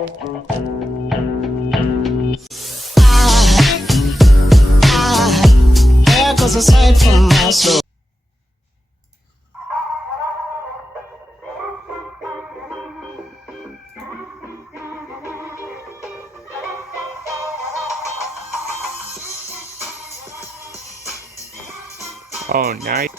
There goes a sight from my soul. Oh, nice.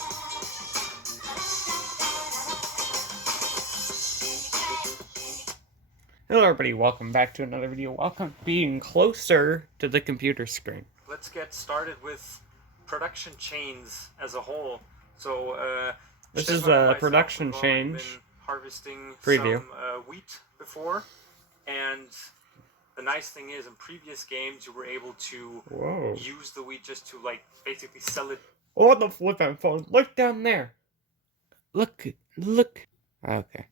Hello everybody, welcome back to another video. Welcome to being closer to the computer screen. Let's get started with production chains as a whole. So This Stefan is and a myself, production we've already change been harvesting preview. some wheat before, and the nice thing is in previous games you were able to use the wheat just to like basically sell it. Oh, the flipping phone. Look down there. Look. Okay.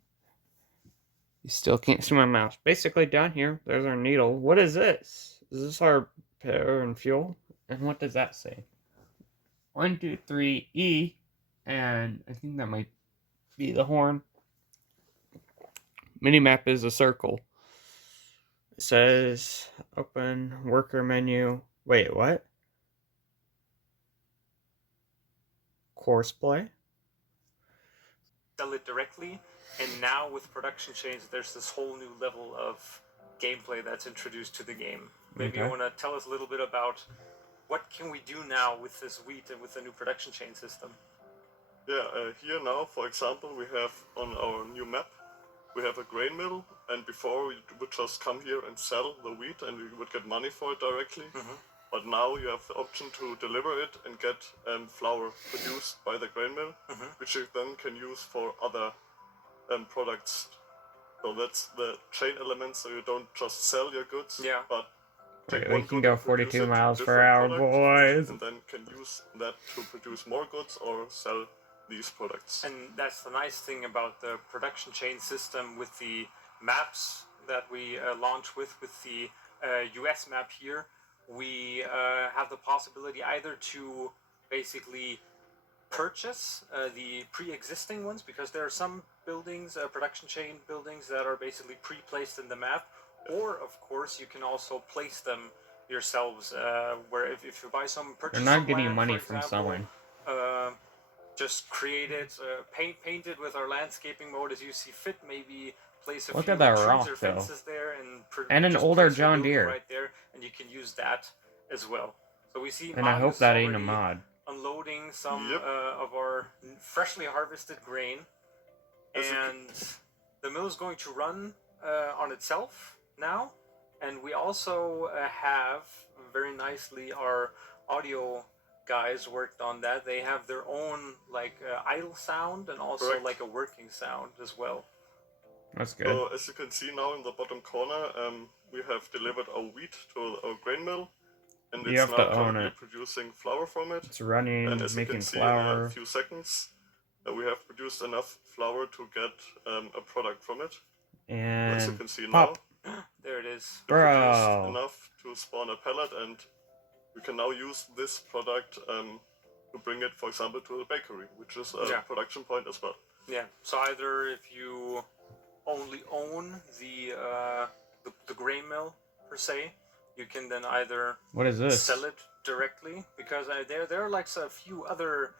You still can't see my mouse. Basically down here, there's our needle. What is this? Is this our power and fuel? And what does that say? 1, 2, 3, E. And I think that might be the horn. Minimap is a circle. It says open worker menu. Wait, what? Course play? Sell it directly, and now with production chains there's this whole new level of gameplay that's introduced to the game. Maybe you want to tell us a little bit about what can we do now with this wheat and with the new production chain system? Yeah, here now, for example, we have on our new map, we have a grain mill, and before we would just come here and sell the wheat and we would get money for it directly. But now you have the option to deliver it and get flour produced by the grain mill, which you then can use for other products. So that's the chain element, so you don't just sell your goods, but we can go 42 miles per hour, boys. And then can use that to produce more goods or sell these products. And that's the nice thing about the production chain system with the maps that we launch with the US map here. We have the possibility either to basically purchase the pre-existing ones, because there are some buildings, production chain buildings, that are basically pre-placed in the map, or of course you can also place them yourselves, where if you buy some, purchase They're not some getting land, money for from example, selling. just create it, paint it with our landscaping mode as you see fit, maybe place a Look few at that trees rock, or though. fences there, And an just older place your John building Deere. right there, and you can use that as well. So we see And I hope Magnus that ain't a already mod. unloading some of our freshly harvested grain, and the mill is going to run on itself now. And we also have very nicely our audio guys worked on that. They have their own like idle sound and also like a working sound as well. That's good. So as you can see now in the bottom corner, we have delivered our wheat to our grain mill, and You it's have now to own currently it. producing flour from it. It's running, and as making you can see flour. in a few seconds, we have produced enough flour to get a product from it. And as you can see pop. now, there it is. We produced enough to spawn a pellet, and we can now use this product to bring it, for example, to the bakery, which is a production point as well. Yeah. So either if you only own the grain mill per se, you can then either sell it directly, because there are like a few other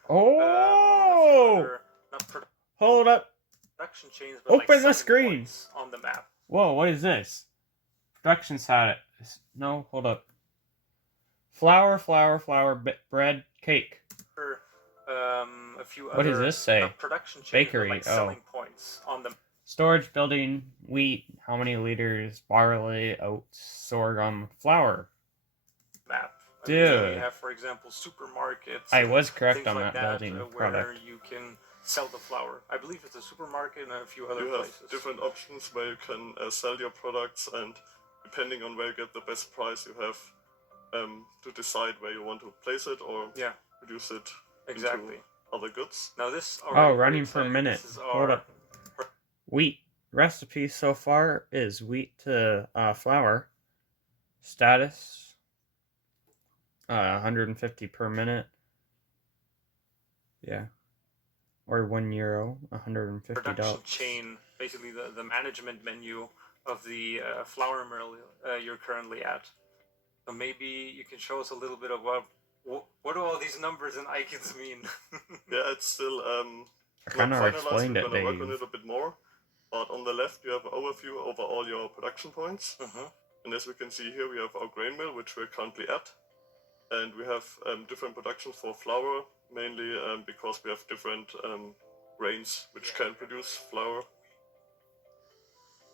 hold up, production chains, but open like the screen on the map. Whoa, what is this? Production side. No, hold up. Flour, bread, cake. A few what other does this say? Production chains, bakery. like selling points on the storage building, wheat, how many liters, barley, oats, sorghum, flour. Map. Dude. We have, for example, supermarkets. I was correct on like that building where product. you can sell the flour. I believe it's a supermarket and a few other places. You have different options where you can sell your products, and depending on where you get the best price, you have to decide where you want to place it or produce it into other goods. Now this running for a minute. Hold up. Wheat recipe so far is wheat to flour. Status 150 per minute. Yeah. Or €1, $150. Production chain, basically the management menu of the flour mill you're currently at. So maybe you can show us a little bit of what do all these numbers and icons mean? Yeah, it's still I not kind of finalized. explained We're it, gonna work on Dave. it a bit more. But on the left, you have an overview over all your production points. And as we can see here, we have our grain mill, which we're currently at. And we have different productions for flour, mainly because we have different grains which can produce flour.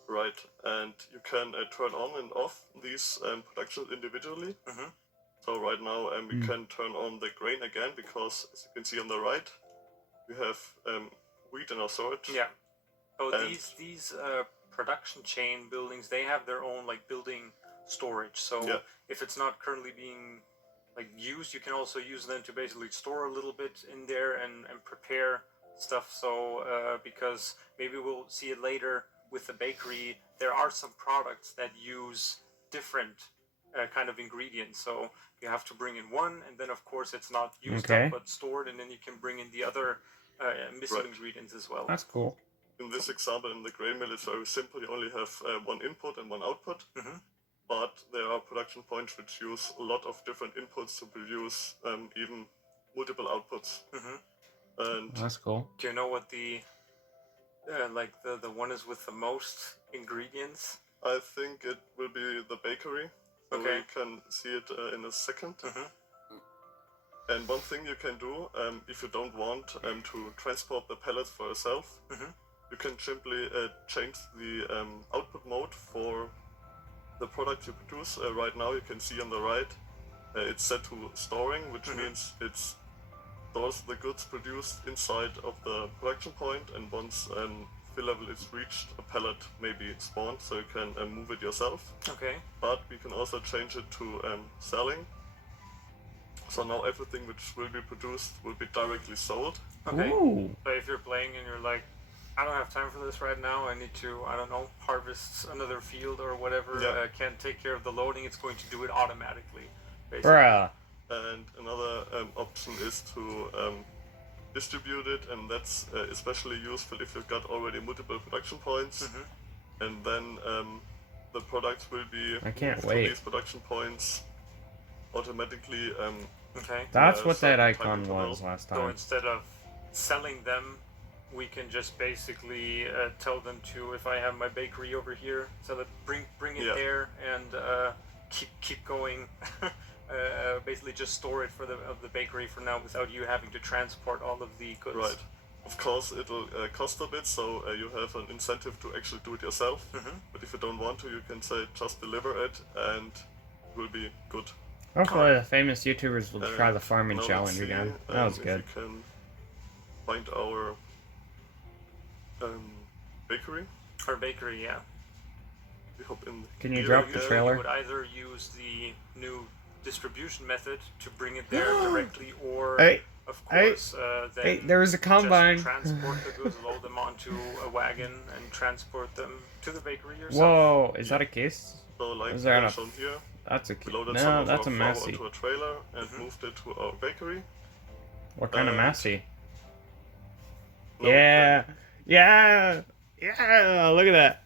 Right, and you can turn on and off these productions individually. So right now we can turn on the grain again because, as you can see on the right, we have wheat in our storage. Yeah. So And- these production chain buildings, they have their own like building storage. So Yeah. if it's not currently being like used, you can also use them to basically store a little bit in there and prepare stuff. So because maybe we'll see it later with the bakery, there are some products that use different kind of ingredients. So you have to bring in one, and then of course it's not used Okay. up but stored, and then you can bring in the other missing Right. ingredients as well. That's cool. In this example, in the grain mill, it's very simple. You only have one input and one output. But there are production points which use a lot of different inputs to produce even multiple outputs. And That's cool. Do you know what the like the one is with the most ingredients? I think it will be the bakery. So Okay. we can see it in a second. And one thing you can do, if you don't want to transport the pellets for yourself, you can simply change the output mode for the product you produce. Right now you can see on the right, it's set to storing, which means it stores the goods produced inside of the production point, and once fill level is reached, a pallet may be spawned, so you can move it yourself. Okay. But we can also change it to selling. So now everything which will be produced will be directly sold. Okay. Ooh. So if you're playing and you're like, I don't have time for this right now, I need to, I don't know, harvest another field or whatever, Yeah. can't take care of the loading, it's going to do it automatically, basically. Bruh. And another option is to distribute it, and that's especially useful if you've got already multiple production points. And then the products will be I can't moved wait. to these production points automatically. Okay. That's Yeah, what that certain time icon interval. was last So time. instead of selling them, we can just basically tell them to, if I have my bakery over here, so that bring it Yeah. there and keep going. Basically, just store it for the bakery for now, without you having to transport all of the goods. Right. Of course, it'll cost a bit, so you have an incentive to actually do it yourself. But if you don't want to, you can say just deliver it, and it will be good. Hopefully the famous YouTubers will try the farming Now let's challenge see, again. That was if good. we can find our bakery. Or bakery, yeah. We hop in. Can you here drop the again. trailer? You would either use the new distribution method to bring it there directly, or Hey, of hey, course, then hey, there was a combine. just transport the goods, load them onto a wagon, and transport them to the bakery yourself. Whoa, is that a case? So like Is there enough? shown here, That's a we case. loaded some No, of that's a our flour Massey. onto a trailer and moved it to our bakery. What kind of and- Massey? Now we Yeah, can yeah, yeah, look at that.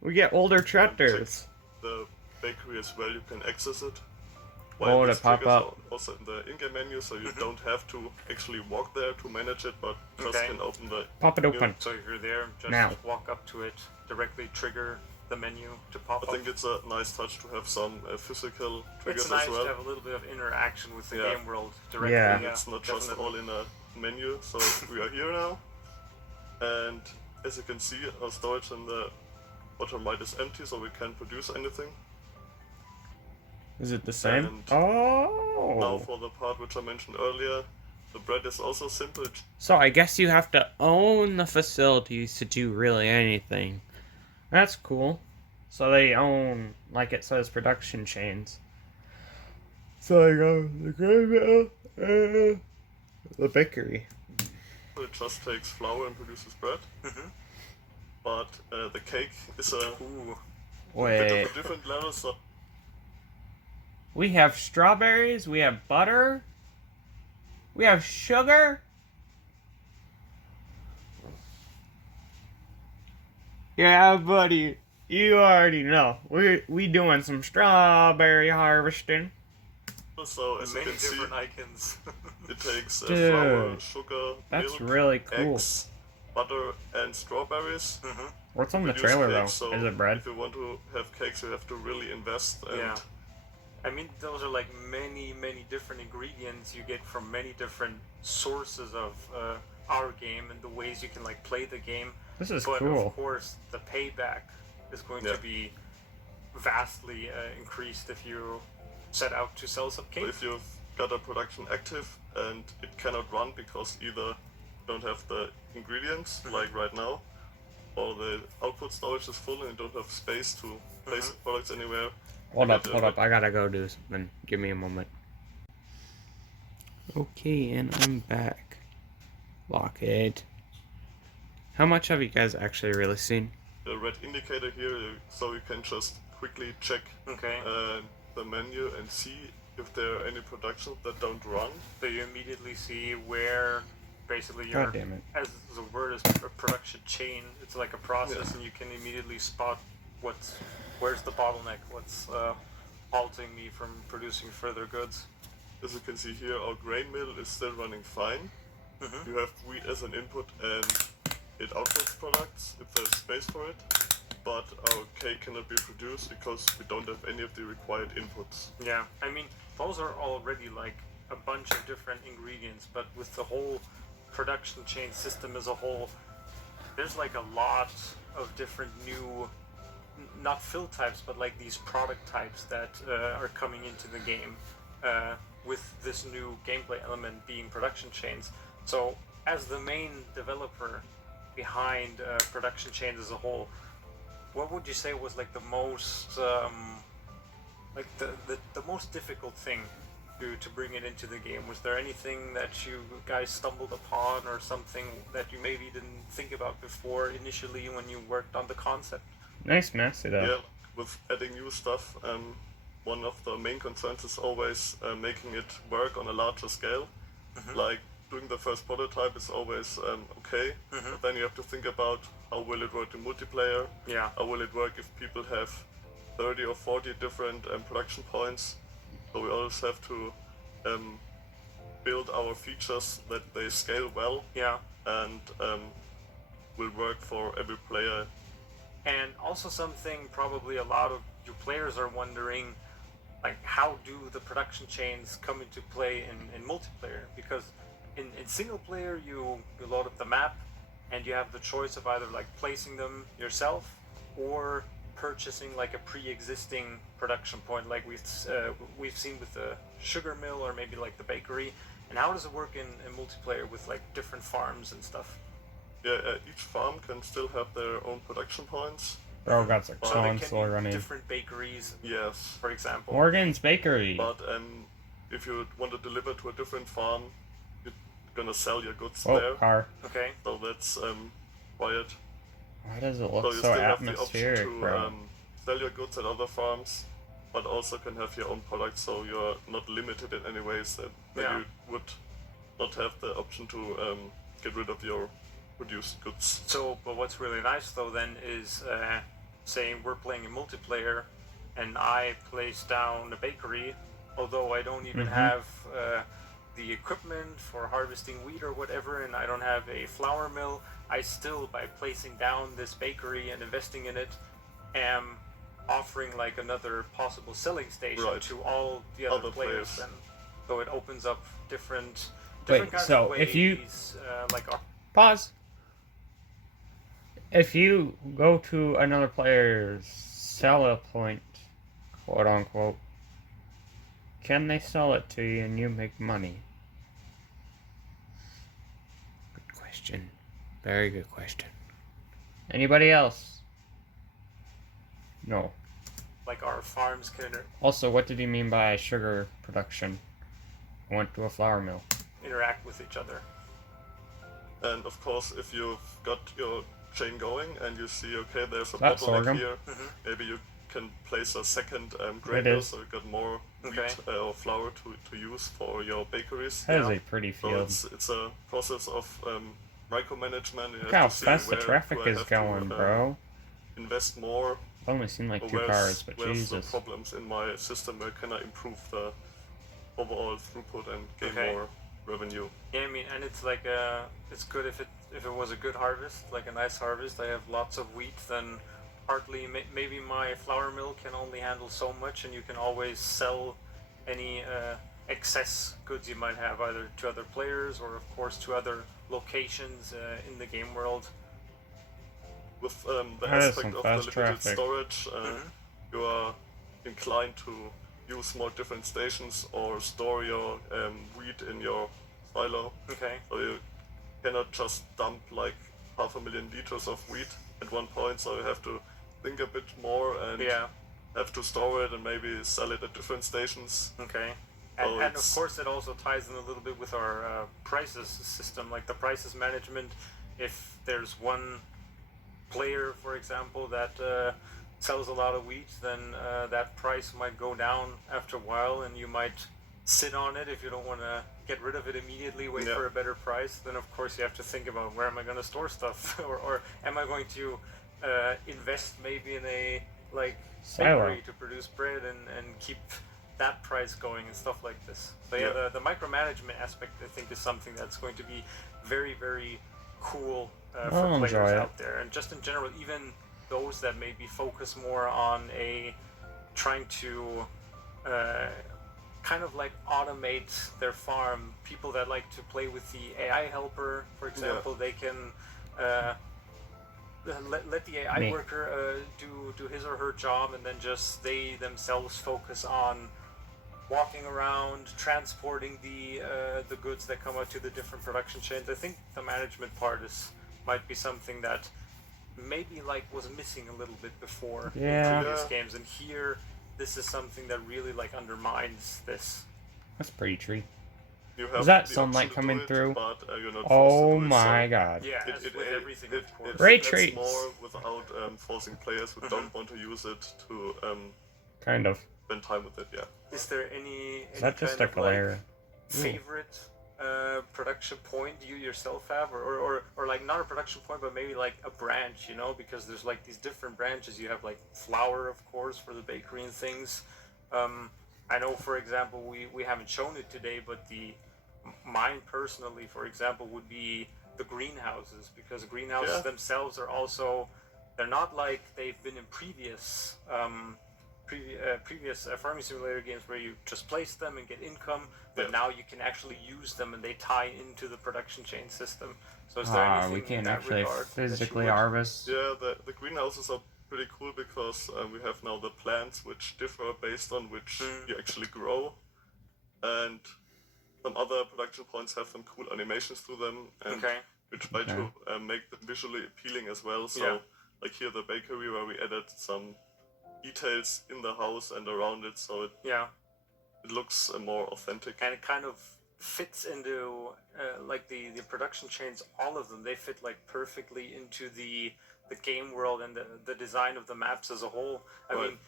We get older tractors. the bakery as well, you can access it. Oh, to these pop triggers up. are also in the in-game menu, so you don't have to actually walk there to manage it, but just Okay. can open the Pop it open. So if you're there, just Now. walk up to it, directly trigger the menu to pop I up. think it's a nice touch to have some physical triggers It's nice as well. to have a little bit of interaction with the Yeah. game world directly. Yeah. Yeah, It's not just definitely. all in a menu. So we are here now, and as you can see, our storage in the bottom right is empty, so we can't produce anything. Is it the same? And Now Oh. for the part which I mentioned earlier, the bread is also simple. So I guess you have to own the facilities to do really anything. That's cool. So they own, like it says, production chains. So I go the grain mill and the bakery. It just takes flour and produces bread. But the cake is a Ooh. bit Wait, of a different level. So we have strawberries, we have butter, we have sugar. Yeah, buddy. You already know. We doing some strawberry harvesting. So as you Many can see, different icons. it takes Dude, flour, sugar, That's milk, really cool. eggs, butter, and strawberries. What's on the Produce trailer cakes, though? so Is it bread? if you want to have cakes, you have to really invest. And Yeah. I mean, those are like many different ingredients you get from many different sources of our game and the ways you can like play the game. This is But cool. of course, the payback is going to be vastly increased if you set out to sell some So cake. if you've got a production active and it cannot run because either you don't have the ingredients, like right now, or the output storage is full and you don't have space to place the products anywhere. Hold up. I gotta go do something. Give me a moment. Okay, and I'm back. Lock it. How much have you guys actually really seen? The red indicator here, so you can just quickly check Okay. the menu and see if there are any productions that don't run. So you immediately see where basically God your, damn it. as the word is, a production chain. It's like a process, and you can immediately spot where's the bottleneck, what's halting me from producing further goods. As you can see here, our grain mill is still running fine. You have wheat as an input and it outputs products if there's space for it. But our cake cannot be produced because we don't have any of the required inputs. Yeah, I mean, those are already like a bunch of different ingredients, but with the whole production chain system as a whole, there's like a lot of different new, not fill types, but like these product types that are coming into the game with this new gameplay element being production chains. So, as the main developer behind production chains as a whole, what would you say was like the most like the most difficult thing to bring it into the game? Was there anything that you guys stumbled upon or something that you maybe didn't think about before initially when you worked on the concept? Nice mess it up. Yeah, with adding new stuff, one of the main concerns is always making it work on a larger scale. Like doing the first prototype is always okay, but then you have to think about how will it work in multiplayer, Yeah. how will it work if people have 30 or 40 different production points. So we always have to build our features that they scale well Yeah. and will work for every player. And also something probably a lot of your players are wondering, like how do the production chains come into play in multiplayer? Because in single player you load up the map and you have the choice of either like placing them yourself or purchasing like a pre-existing production point like we've seen with the sugar mill or maybe like the bakery. And how does it work in multiplayer with like different farms and stuff? Yeah, each farm can still have their own production points. Bro got some So there console can be running. different bakeries, Yes, for example. Morgan's Bakery. but if you want to deliver to a different farm, you're gonna sell your goods Oh, there. car. Okay. So that's quiet. Why does it So look you so still have the option atmospheric, to bro? sell your goods at other farms, but also can have your own products. So you're not limited in any ways that Yeah. you would not have the option to get rid of your produced goods. So, but what's really nice though then is saying we're playing in multiplayer and I place down a bakery, although I don't even have the equipment for harvesting wheat or whatever, and I don't have a flour mill, I still, by placing down this bakery and investing in it, am offering like another possible selling station Right. to all the other Other players. players. Then, so it opens up different Wait, kinds so of ways. if you- like Pause. If you go to another player's seller point, quote unquote, can they sell it to you and you make money? Good question. Very good question. Anybody else? No. like our farms can Also, what did he mean by sugar production? I went to a flour mill. interact with each other. And of course, if you've got your chain going and you see, okay, there's a That's bottleneck sorghum. here, maybe you can place a second grain It mill is. so you got more wheat Okay. or flour to use for your bakeries. That is a pretty So field. it's a process of micromanagement. You Look have how to see fast the where traffic do I is have going, to, bro. invest more I've only seen like 2 where's, cars, but where's the Jesus. problems in my system? Where can I improve the overall throughput and gain Okay. more revenue? Yeah, I mean, and it's like it's good if it was a good harvest, like a nice harvest. I have lots of wheat, then partly maybe my flour mill can only handle so much, and you can always sell any excess goods you might have either to other players or of course to other locations in the game world. With the That is aspect some of the fast limited traffic. storage, you are inclined to use more different stations or store your wheat in your silo. Okay. So you cannot just dump like 500,000 liters of wheat at one point, so you have to think a bit more and Yeah. have to store it and maybe sell it at different stations. Okay. So And of course it also ties in a little bit with our prices system, like the prices management. If there's one player, for example, that sells a lot of wheat, then that price might go down after a while, and you might sit on it if you don't want to get rid of it immediately, wait Yeah. for a better price. Then of course you have to think about where am I going to store stuff, or am I going to invest maybe in a like Silo. bakery to produce bread and keep that price going and stuff like this. So yeah, Yeah. the micromanagement aspect I think is something that's going to be very, very cool for I'll enjoy players it. out there, and just in general, even those that maybe focus more on trying to kind of like automate their farm. People that like to play with the AI helper, for example, they can let the AI Me. worker do his or her job, and then just they themselves focus on walking around, transporting the goods that come out to the different production chains. I think the management part might be something that maybe like was missing a little bit before Yeah. in previous Yeah. games, and here this is something that really like undermines this. That's pretty tree. You have that the sunlight option to coming do it, through? but you're not forced Oh to do it, my so god. Yeah, as with everything, of course. Ray that's trace. more without forcing players who don't want to use it to Kind of. spend time with it. Yeah. Is there any Is that just kind a of like glare? favorite production point you yourself have, or like not a production point, but maybe like a branch, you know, because there's like these different branches. You have like flour, of course, for the bakery and things. I know, for example, we haven't shown it today, but mine personally, for example, would be the greenhouses, because greenhouses themselves are also, they're not like they've been in previous farming simulator games where you just place them and get income, but now you can actually use them and they tie into the production chain system. So is there anything we in can't that actually regard that you physically would- harvest. Yeah, the greenhouses are pretty cool because we have now the plants which differ based on which you actually grow, and some other production points have some cool animations to them, and Okay. we try to make them visually appealing as well. So, like here, the bakery where we added some details in the house and around it, so it looks more authentic. And it kind of fits into like the production chains. All of them, they fit like perfectly into the game world and the design of the maps as a whole. I mean,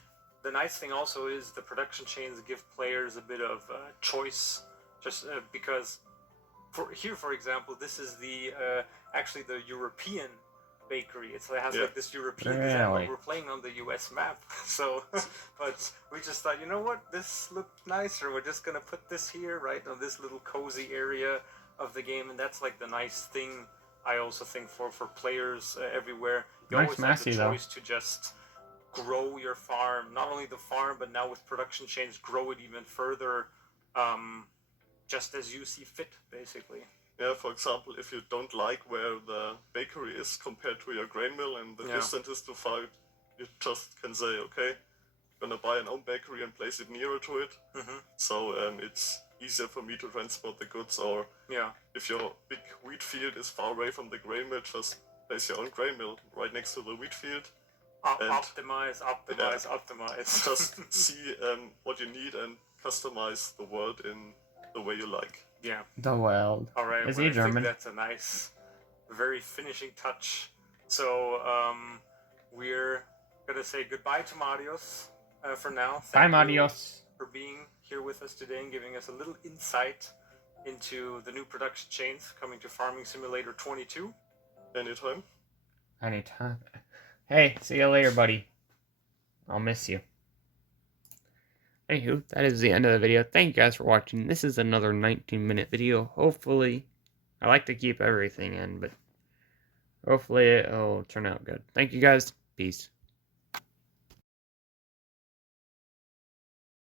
the nice thing also is the production chains give players a bit of choice, just because for example, this is actually the European bakery. It has like this European design, but we're playing on the US map. So, but we just thought, you know what, this looked nicer. We're just gonna put this here, right, on this little cozy area of the game, and that's like the nice thing. I also think for players everywhere, you always have the choice to just grow your farm. Not only the farm, but now with production chains, grow it even further, just as you see fit, basically. Yeah, for example, if you don't like where the bakery is compared to your grain mill and the distance is too far, you just can say, okay, I'm gonna buy an own bakery and place it nearer to it. So it's easier for me to transport the goods. Or if your big wheat field is far away from the grain mill, just place your own grain mill right next to the wheat field. Optimize. Just see what you need and customize the world in the way you like. Yeah. The world. All right. Is well, he I think German? that's a nice, very finishing touch. So we're gonna say goodbye to Marios for now. Bye, Thank you Marios. for being here with us today and giving us a little insight into the new production chains coming to Farming Simulator 22. Anytime. Anytime. Hey, see you later, buddy. I'll miss you. Anywho, that is the end of the video. Thank you guys for watching. This is another 19-minute video. Hopefully, I like to keep everything in, but hopefully it'll turn out good. Thank you guys. Peace.